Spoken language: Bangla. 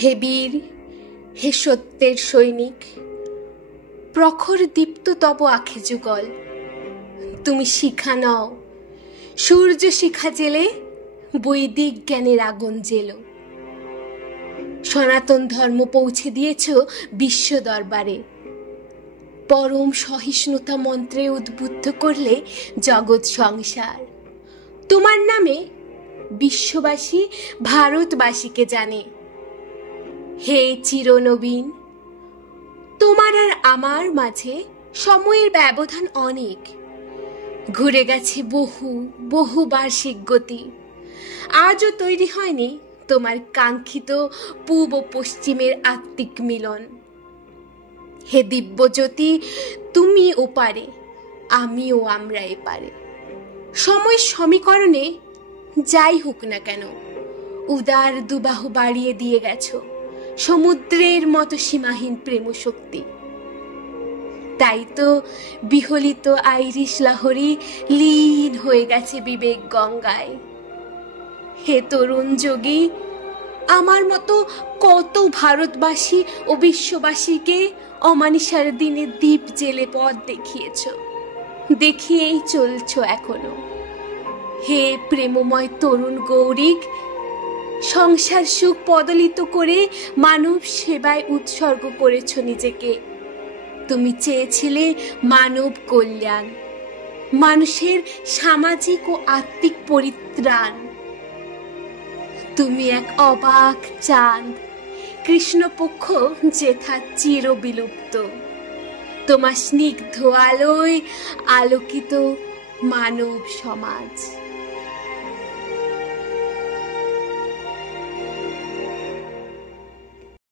হে বীর, হে সত্যের সৈনিক, প্রখর দীপ্ত তব আখে যুগল। তুমি শিখা নও, সূর্য শিখা জেলে বৈদিক জ্ঞানের আগুন জেলো। সনাতন ধর্ম পৌঁছে দিয়েছ বিশ্ব দরবারে, পরম সহিষ্ণুতা মন্ত্রে উদ্বুদ্ধ করলে জগৎ সংসার। তোমার নামে বিশ্ববাসী ভারতবাসীকে জানে। হে চিরনবীন, তোমার আর আমার মাঝে সময়ের ব্যবধান অনেক। ঘুরে গেছে বহু বহু বার্ষিক গতি, আজও তৈরি হয়নি তোমার কাঙ্ক্ষিত পূব ও পশ্চিমের আত্মিক মিলন। হে দিব্যজ্যোতি, তুমি ওপারে, আমিও আমরা এপারে। সময় সমীকরণে যাই হোক না কেন, উদার দুবাহু বাড়িয়ে দিয়ে গেছো সমুদ্রের মতো সীমাহীন প্রেম শক্তি। তাই তো বিহলিত আইরিশ লাহরি লীন হয়ে গেছে বিবেক গঙ্গায়। হে তরুণ যোগী, আমার মতো কত ভারতবাসী ও বিশ্ববাসীকে অমানিসার দিনে দ্বীপ জেলে পথ দেখিয়েছ, দেখিয়েই চলছ এখনো। হে প্রেমময় তরুণ গৌরিক, সংসার সুখ পদলিত করে মানব সেবায় উৎসর্গ করেছ নিজেকে। তুমি চেয়েছিলে মানব কল্যাণ, মানুষের সামাজিক ও আত্মিক পরিত্রাণ। তুমি এক অবাক চাঁদ, কৃষ্ণপক্ষ যেথা চির বিলুপ্ত। তোমার স্নিগ্ধ আলোয় আলোকিত মানব সমাজ।